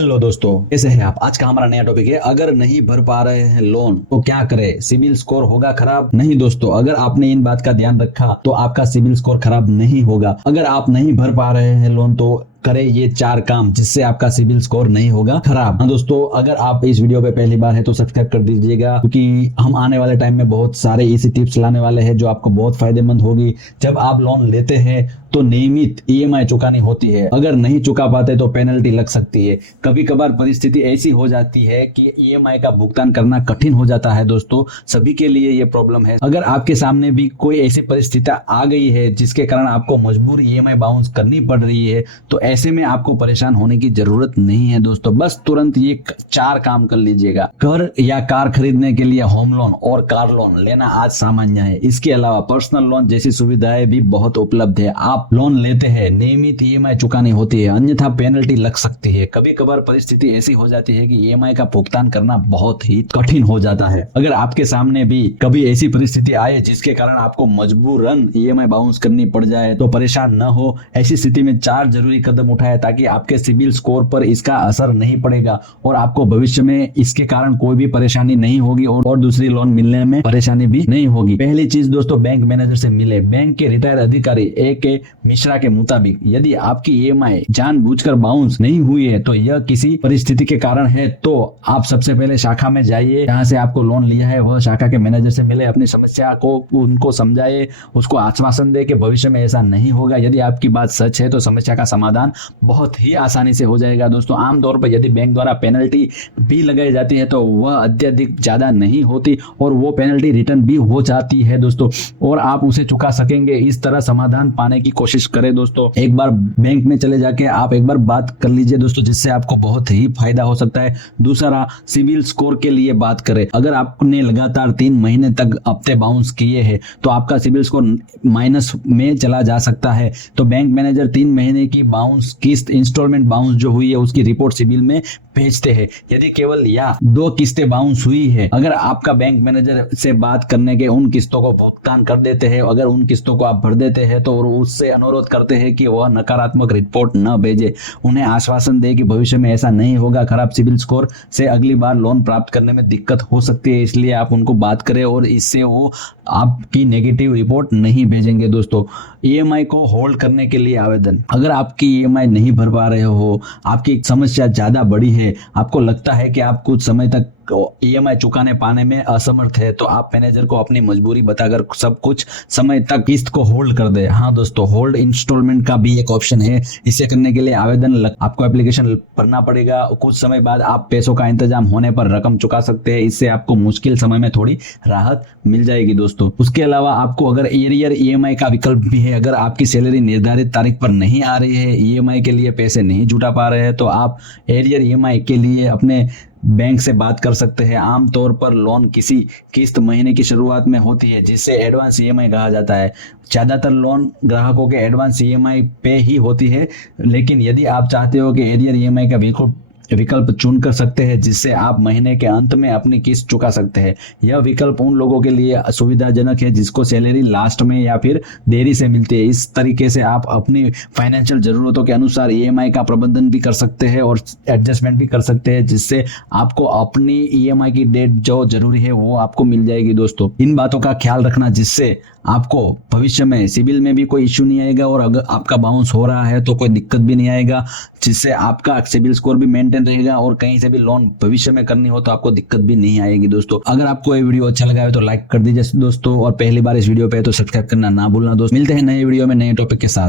Hello दोस्तों, कैसे हैं आप। आज का हमारा नया टॉपिक है, अगर नहीं भर पा रहे हैं लोन तो क्या करें, सिबिल स्कोर होगा खराब। नहीं दोस्तों, अगर आपने इन बात का ध्यान रखा तो आपका सिबिल स्कोर खराब नहीं होगा। अगर आप नहीं भर पा रहे हैं लोन तो करें ये 4 काम जिससे आपका सिबिल स्कोर नहीं होगा खराब। हाँ दोस्तों, अगर आप इस वीडियो पे पहली बार है तो सब्सक्राइब कर दीजिएगा, क्योंकि हम आने वाले टाइम में बहुत सारे ऐसी टिप्स लाने वाले हैं जो आपको बहुत फायदेमंद होगी। जब आप लोन लेते हैं तो नियमित ईएमआई चुकानी होती है। अगर नहीं चुका पाते तो पेनल्टी लग सकती है। कभी कभार परिस्थिति ऐसी हो जाती है कि ईएमआई का भुगतान करना कठिन हो जाता है। दोस्तों, सभी के लिए ये प्रॉब्लम है। अगर आपके सामने भी कोई ऐसी परिस्थिति आ गई है जिसके कारण आपको मजबूर ईएमआई बाउंस करनी पड़ रही है तो ऐसे में आपको परेशान होने की जरूरत नहीं है दोस्तों। बस तुरंत ये 4 काम कर लीजिएगा। घर या कार खरीदने के लिए होम लोन और कार लोन लेना आज सामान्य है। इसके अलावा पर्सनल लोन जैसी सुविधाएं भी बहुत उपलब्ध है। आप लोन लेते हैं, नियमित ईएमआई चुकानी होती है, अन्यथा पेनल्टी लग सकती है। कभी कभार परिस्थिति ऐसी हो जाती है कि ईएमआई का भुगतान करना बहुत ही कठिन हो जाता है। अगर आपके सामने भी कभी ऐसी परिस्थिति आए जिसके कारण आपको मजबूरन ईएमआई बाउंस करनी पड़ जाए तो परेशान न हो। ऐसी स्थिति में 4 जरूरी कदम उठाए ताकि आपके सिबिल स्कोर पर इसका असर नहीं पड़ेगा और आपको भविष्य में इसके कारण कोई भी परेशानी नहीं होगी और दूसरी लोन मिलने में परेशानी भी नहीं होगी। पहली चीज दोस्तों, बैंक मैनेजर से मिले। बैंक के रिटायर अधिकारी A.K. मिश्रा के मुताबिक यदि आपकी ईएमआई जानबूझकर बाउंस नहीं हुई है तो यह किसी परिस्थिति के कारण है, तो आप सबसे पहले शाखा में जाइए जहां से आपको लोन लिया है, वह शाखा के मैनेजर से मिले, अपनी समस्या को उनको समझाए, उसको आश्वासन दे कि भविष्य में ऐसा नहीं होगा। यदि आपकी बात सच है तो समस्या का समाधान बहुत ही आसानी से हो जाएगा। दोस्तों, आमतौर पर यदि बैंक द्वारा पेनल्टी भी लगाई जाती है तो वह अत्यधिक ज्यादा नहीं होती और वो पेनल्टी रिटर्न भी हो जाती है दोस्तों, और आप उसे चुका सकेंगे। इस तरह समाधान पाने की कोशिश करें दोस्तों। एक बार बैंक में चले जाके आप एक बार बात कर लीजिए दोस्तों, जिससे आपको बहुत ही फायदा हो सकता है। दूसरा, सिबिल स्कोर के लिए बात करें। अगर आपने लगातार 3 महीने तक हफ्ते बाउंस किए हैं तो आपका सिबिल स्कोर माइनस में चला जा सकता है। तो बैंक मैनेजर 3 महीने की बाउंस किस्त, इंस्टॉलमेंट बाउंस जो हुई है उसकी रिपोर्ट सिबिल में भेजते हैं। यदि केवल या 2 किस्तें बाउंस हुई है, अगर आपका बैंक मैनेजर से बात करने के उन किस्तों को भुगतान कर देते हैं, अगर उन किस्तों को आप भर देते हैं तो उससे अनुरोध करते हैं कि वह नकारात्मक रिपोर्ट न भेजे। उन्हें आश्वासन दे कि भविष्य में ऐसा नहीं होगा। खराब सिबिल स्कोर से अगली बार लोन प्राप्त करने में दिक्कत हो सकती है, इसलिए आप उनको बात करें और इससे वो आपकी नेगेटिव रिपोर्ट नहीं भेजेंगे। दोस्तों, ईएमआई को होल्ड करने के लिए आवेदन। अगर आपकी ईएमआई नहीं भर पा रहे हो, आपकी समस्या ज्यादा बड़ी है, आपको लगता है कि आप कुछ समय तक ईएमआई चुकाने पाने में असमर्थ है, तो आप मैनेजर को अपनी मजबूरी बताकर सब कुछ समय तक किस्त को होल्ड कर दे। हाँ दोस्तों, होल्ड इंस्टॉलमेंट का भी एक ऑप्शन है। इसे करने के लिए आपको एप्लीकेशन भरना पड़ेगा। कुछ समय बाद आप पैसों का इंतजाम होने पर रकम चुका सकते हैं। इससे आपको मुश्किल समय में थोड़ी राहत मिल जाएगी दोस्तों। उसके अलावा आपको अगर एरियर ईएमआई का विकल्प भी है। अगर आपकी सैलरी निर्धारित तारीख पर नहीं आ रही है, ईएमआई के लिए पैसे नहीं जुटा पा रहे हैं, तो आप एरियर ईएमआई के लिए अपने बैंक से बात कर सकते हैं। आमतौर पर लोन किसी किस्त महीने की शुरुआत में होती है, जिसे एडवांस ईएमआई कहा जाता है। ज्यादातर लोन ग्राहकों के एडवांस ईएमआई पे ही होती है, लेकिन यदि आप चाहते हो कि एरियर ईएमआई का विकल्प चुन कर सकते हैं, जिससे आप महीने के अंत में अपनी किस्त चुका सकते हैं। यह विकल्प उन लोगों के लिए सुविधाजनक है जिसको सैलरी लास्ट में या फिर देरी से मिलती है। इस तरीके से आप अपनी फाइनेंशियल जरूरतों के अनुसार ईएमआई का प्रबंधन भी कर सकते हैं और एडजस्टमेंट भी कर सकते हैं, जिससे आपको अपनी ईएमआई की डेट जो जरूरी है वो आपको मिल जाएगी। दोस्तों, इन बातों का ख्याल रखना जिससे आपको भविष्य में सिबिल में भी कोई इश्यू नहीं आएगा और अगर आपका बाउंस हो रहा है तो कोई दिक्कत भी नहीं आएगा, जिससे आपका सिबिल स्कोर भी मेंटेन रहेगा और कहीं से भी लोन भविष्य में करनी हो तो आपको दिक्कत भी नहीं आएगी। दोस्तों, अगर आपको ये वीडियो अच्छा लगा है तो लाइक कर दीजिए दोस्तों, और पहली बार इस वीडियो पे तो सब्सक्राइब करना ना भूलना दोस्तों। मिलते हैं नए वीडियो में नए टॉपिक के साथ।